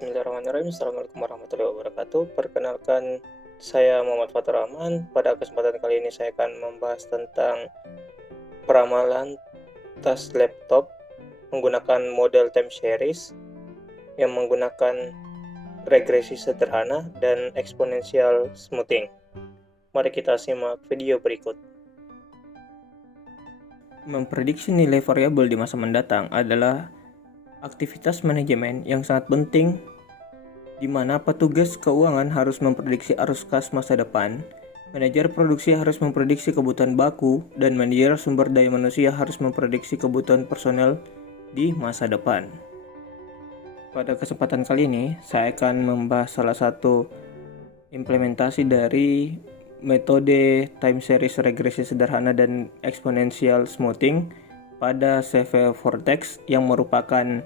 Bismillahirrahmanirrahim. Assalamualaikum warahmatullahi wabarakatuh. Perkenalkan, saya Muhammad Fatur Rahman. Pada kesempatan kali ini saya akan membahas tentang peramalan tas laptop menggunakan model time series yang menggunakan regresi sederhana dan exponential smoothing. Mari kita simak video berikut. Memprediksi nilai variabel di masa mendatang adalah aktivitas manajemen yang sangat penting, di mana petugas keuangan harus memprediksi arus kas masa depan, manajer produksi harus memprediksi kebutuhan baku, dan manajer sumber daya manusia harus memprediksi kebutuhan personel di masa depan. Pada kesempatan kali ini, saya akan membahas salah satu implementasi dari metode time series regresi sederhana dan exponential smoothing pada CV Vortex yang merupakan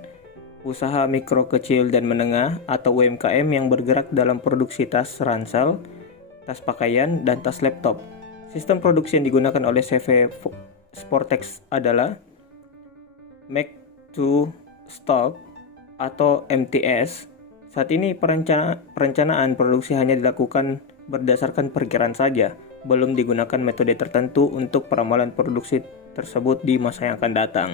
usaha mikro kecil dan menengah atau UMKM yang bergerak dalam produksi tas ransel, tas pakaian, dan tas laptop. Sistem produksi yang digunakan oleh CV Vortex adalah Make to Stock atau MTS. Saat ini perencanaan produksi hanya dilakukan berdasarkan perkiraan saja, belum digunakan metode tertentu untuk peramalan produksi tersebut di masa yang akan datang.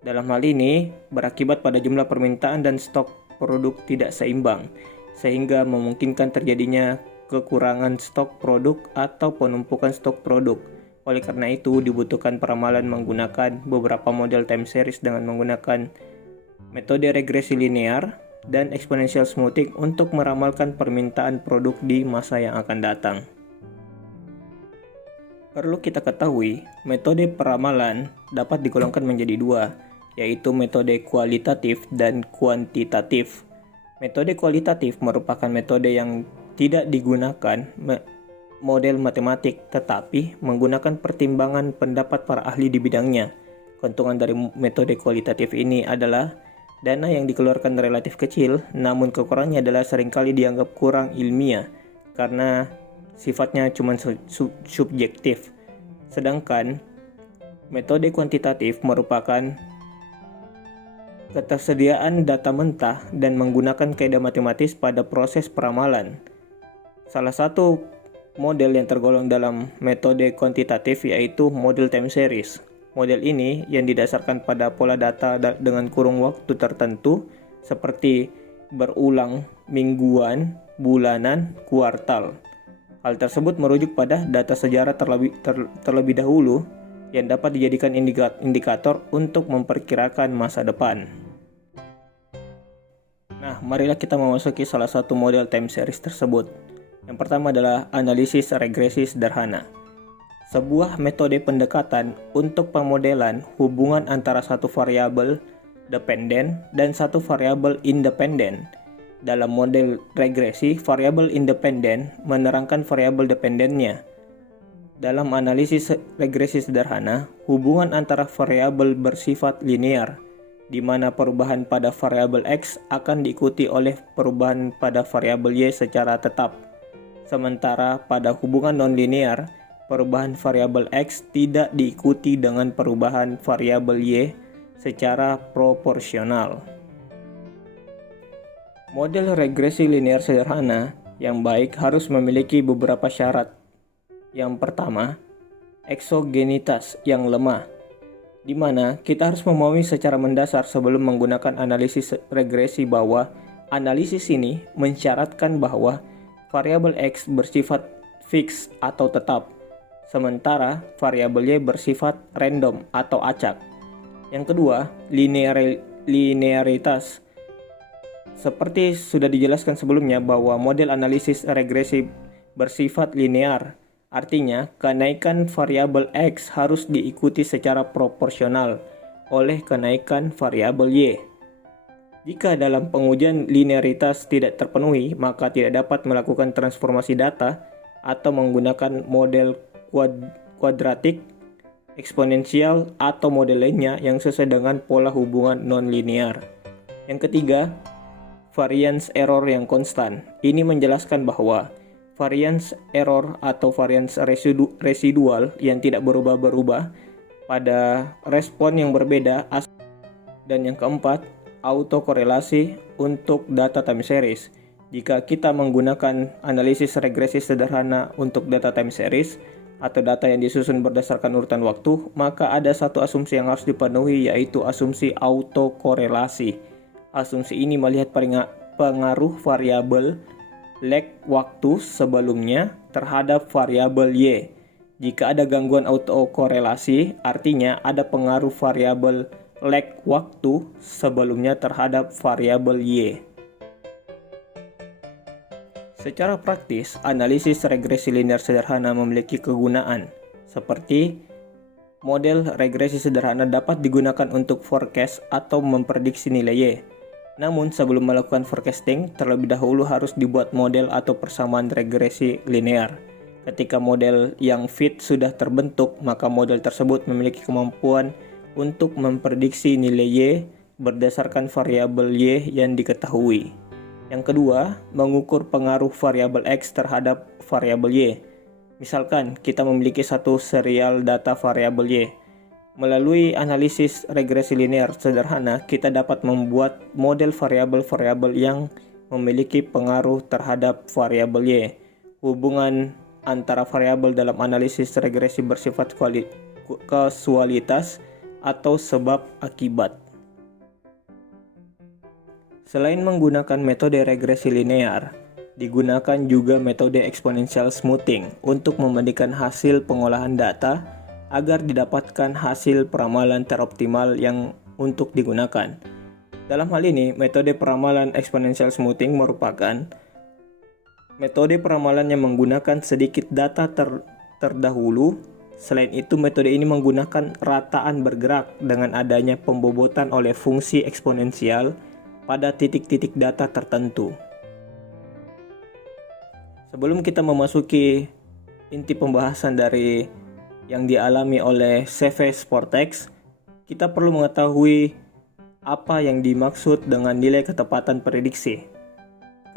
Dalam hal ini, berakibat pada jumlah permintaan dan stok produk tidak seimbang, sehingga memungkinkan terjadinya kekurangan stok produk atau penumpukan stok produk. Oleh karena itu, dibutuhkan peramalan menggunakan beberapa model time series dengan menggunakan metode regresi linear dan exponential smoothing untuk meramalkan permintaan produk di masa yang akan datang. Perlu kita ketahui, metode peramalan dapat digolongkan menjadi dua, yaitu metode kualitatif dan kuantitatif. Metode kualitatif merupakan metode yang tidak digunakan model matematik, tetapi menggunakan pertimbangan pendapat para ahli di bidangnya. Keuntungan dari metode kualitatif ini adalah dana yang dikeluarkan relatif kecil, namun kekurangannya adalah seringkali dianggap kurang ilmiah karena sifatnya cuma subjektif. Sedangkan metode kuantitatif merupakan ketersediaan data mentah dan menggunakan kaidah matematis pada proses peramalan. Salah satu model yang tergolong dalam metode kuantitatif yaitu model time series. Model ini yang didasarkan pada pola data dengan kurung waktu tertentu seperti berulang mingguan, bulanan, kuartal. Hal tersebut merujuk pada data sejarah terlebih dahulu yang dapat dijadikan indikator untuk memperkirakan masa depan. Nah, marilah kita memasuki salah satu model time series tersebut. Yang pertama adalah analisis regresi sederhana. Sebuah metode pendekatan untuk pemodelan hubungan antara satu variabel dependen dan satu variabel independen. Dalam model regresi, variabel independen menerangkan variabel dependennya. Dalam analisis regresi sederhana, hubungan antara variabel bersifat linear, di mana perubahan pada variabel X akan diikuti oleh perubahan pada variabel Y secara tetap. Sementara pada hubungan nonlinear, perubahan variabel X tidak diikuti dengan perubahan variabel Y secara proporsional. Model regresi linear sederhana yang baik harus memiliki beberapa syarat. Yang pertama, eksogenitas yang lemah, di mana kita harus memahami secara mendasar sebelum menggunakan analisis regresi bahwa analisis ini mensyaratkan bahwa variabel X bersifat fix atau tetap, sementara variabel Y bersifat random atau acak. Yang kedua, linearitas. Seperti sudah dijelaskan sebelumnya bahwa model analisis regresi bersifat linear, artinya kenaikan variabel X harus diikuti secara proporsional oleh kenaikan variabel Y. Jika dalam pengujian linearitas tidak terpenuhi, maka tidak dapat melakukan transformasi data atau menggunakan model kuadratik, eksponensial, atau model lainnya yang sesuai dengan pola hubungan nonlinear. Yang ketiga, variance error yang konstan. Ini menjelaskan bahwa variance error atau variance residual yang tidak berubah-ubah pada respon yang berbeda. Dan yang keempat, autokorelasi untuk data time series. Jika kita menggunakan analisis regresi sederhana untuk data time series atau data yang disusun berdasarkan urutan waktu, maka ada satu asumsi yang harus dipenuhi, yaitu asumsi autokorelasi. Asumsi ini melihat pengaruh variabel lag waktu sebelumnya terhadap variabel Y. Jika ada gangguan autokorelasi, artinya ada pengaruh variabel lag waktu sebelumnya terhadap variabel Y. Secara praktis, analisis regresi linear sederhana memiliki kegunaan, seperti model regresi sederhana dapat digunakan untuk forecast atau memprediksi nilai Y. Namun, sebelum melakukan forecasting, terlebih dahulu harus dibuat model atau persamaan regresi linear. Ketika model yang fit sudah terbentuk, maka model tersebut memiliki kemampuan untuk memprediksi nilai Y berdasarkan variabel Y yang diketahui. Yang kedua, mengukur pengaruh variabel X terhadap variabel Y. Misalkan, kita memiliki satu serial data variabel Y. Melalui analisis regresi linear sederhana, kita dapat membuat model variabel-variabel yang memiliki pengaruh terhadap variabel Y. Hubungan antara variabel dalam analisis regresi bersifat kausalitas atau sebab akibat. Selain menggunakan metode regresi linear, digunakan juga metode exponential smoothing untuk membandingkan hasil pengolahan data agar didapatkan hasil peramalan teroptimal yang untuk digunakan. Dalam hal ini, metode peramalan exponential smoothing merupakan metode peramalan yang menggunakan sedikit data terdahulu. Selain itu, metode ini menggunakan rataan bergerak dengan adanya pembobotan oleh fungsi eksponensial pada titik-titik data tertentu. Sebelum kita memasuki inti pembahasan dari yang dialami oleh CV Sportex, kita perlu mengetahui apa yang dimaksud dengan nilai ketepatan prediksi.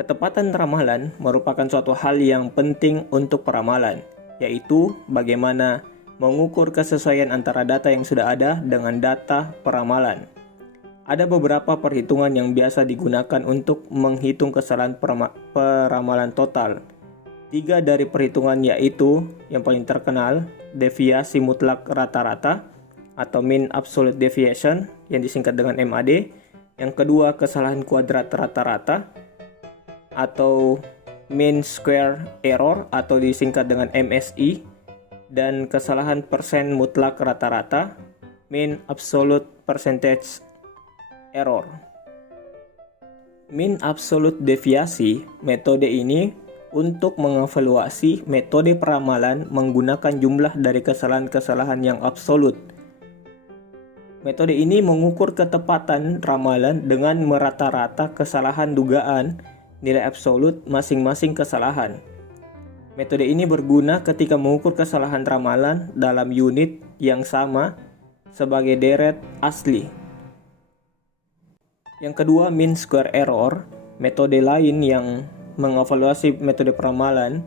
Ketepatan ramalan merupakan suatu hal yang penting untuk peramalan, yaitu bagaimana mengukur kesesuaian antara data yang sudah ada dengan data peramalan. Ada beberapa perhitungan yang biasa digunakan untuk menghitung kesalahan peramalan total. 3 dari perhitungan yaitu yang paling terkenal, deviasi mutlak rata-rata atau mean absolute deviation yang disingkat dengan MAD. Yang kedua, kesalahan kuadrat rata-rata atau mean square error atau disingkat dengan MSE. Dan kesalahan persen mutlak rata-rata, mean absolute percentage error. Mean absolute deviasi, metode ini untuk mengevaluasi metode peramalan menggunakan jumlah dari kesalahan-kesalahan yang absolut. Metode ini mengukur ketepatan ramalan dengan merata-rata kesalahan dugaan nilai absolut masing-masing kesalahan. Metode ini berguna ketika mengukur kesalahan ramalan dalam unit yang sama sebagai deret asli. Yang kedua, mean square error, metode lain yang mengevaluasi metode peramalan,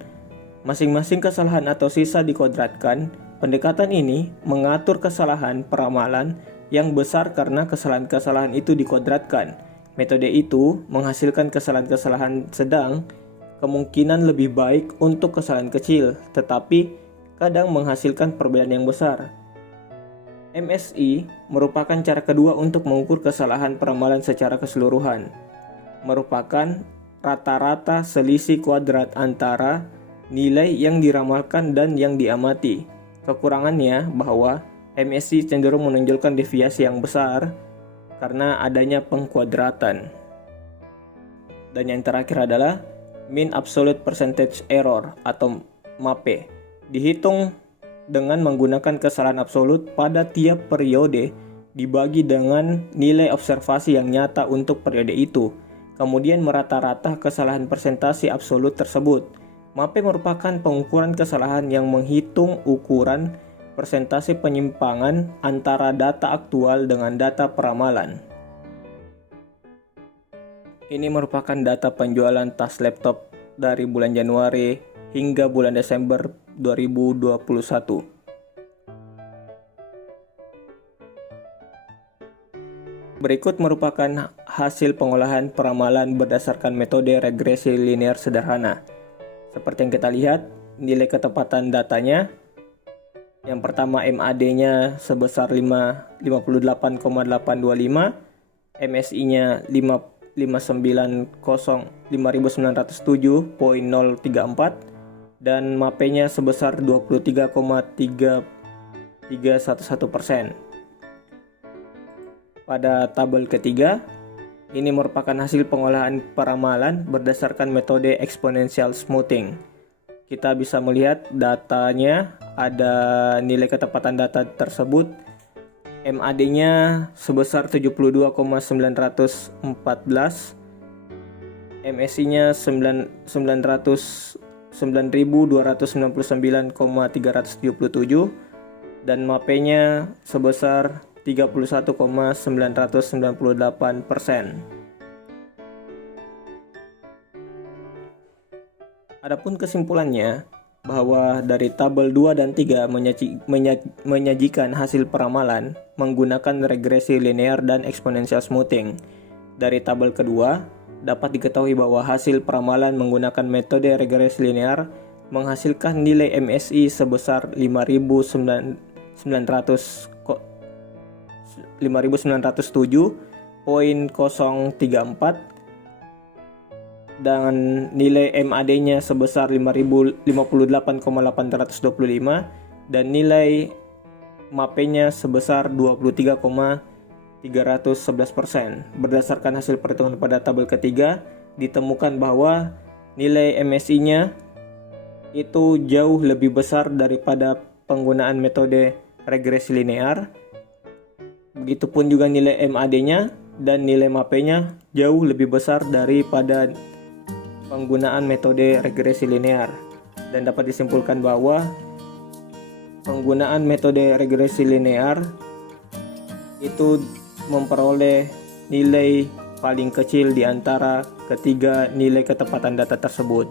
masing-masing kesalahan atau sisa dikodratkan. Pendekatan ini mengatur kesalahan peramalan yang besar karena kesalahan-kesalahan itu dikodratkan. Metode itu menghasilkan kesalahan-kesalahan sedang, kemungkinan lebih baik untuk kesalahan kecil, tetapi kadang menghasilkan perbedaan yang besar. MSE merupakan cara kedua untuk mengukur kesalahan peramalan secara keseluruhan. Merupakan rata-rata selisih kuadrat antara nilai yang diramalkan dan yang diamati. Kekurangannya bahwa MSE cenderung menonjolkan deviasi yang besar karena adanya pengkuadratan. Dan yang terakhir adalah mean absolute percentage error atau MAPE. Dihitung dengan menggunakan kesalahan absolut pada tiap periode dibagi dengan nilai observasi yang nyata untuk periode itu, kemudian merata-rata kesalahan persentase absolut tersebut. MAPE merupakan pengukuran kesalahan yang menghitung ukuran persentase penyimpangan antara data aktual dengan data peramalan. Ini merupakan data penjualan tas laptop dari bulan Januari hingga bulan Desember 2021. Berikut merupakan hasil pengolahan peramalan berdasarkan metode regresi linear sederhana. Seperti yang kita lihat, nilai ketepatan datanya yang pertama MAD-nya sebesar 58,825, MSI-nya 5907.034 dan MAPE-nya sebesar 23,3311%. Pada tabel ketiga, ini merupakan hasil pengolahan peramalan berdasarkan metode exponential smoothing. Kita bisa melihat datanya, ada nilai ketepatan data tersebut. MAD-nya sebesar 72,914, MSI-nya 9.299,377 dan MAPE-nya sebesar 31,998%. Adapun kesimpulannya bahwa dari tabel 2 dan 3 menyajikan hasil peramalan menggunakan regresi linear dan exponential smoothing. Dari tabel kedua dapat diketahui bahwa hasil peramalan menggunakan metode regresi linear menghasilkan nilai MSI sebesar 5.907.034 dan nilai MAD-nya sebesar 58,825 dan nilai MAPE-nya sebesar 23,311%. Berdasarkan hasil perhitungan pada tabel ketiga, ditemukan bahwa nilai MSI-nya itu jauh lebih besar daripada penggunaan metode regresi linear. Begitupun juga nilai MAD-nya dan nilai MAPE-nya jauh lebih besar daripada penggunaan metode regresi linear, dan dapat disimpulkan bahwa penggunaan metode regresi linear itu memperoleh nilai paling kecil di antara ketiga nilai ketepatan data tersebut.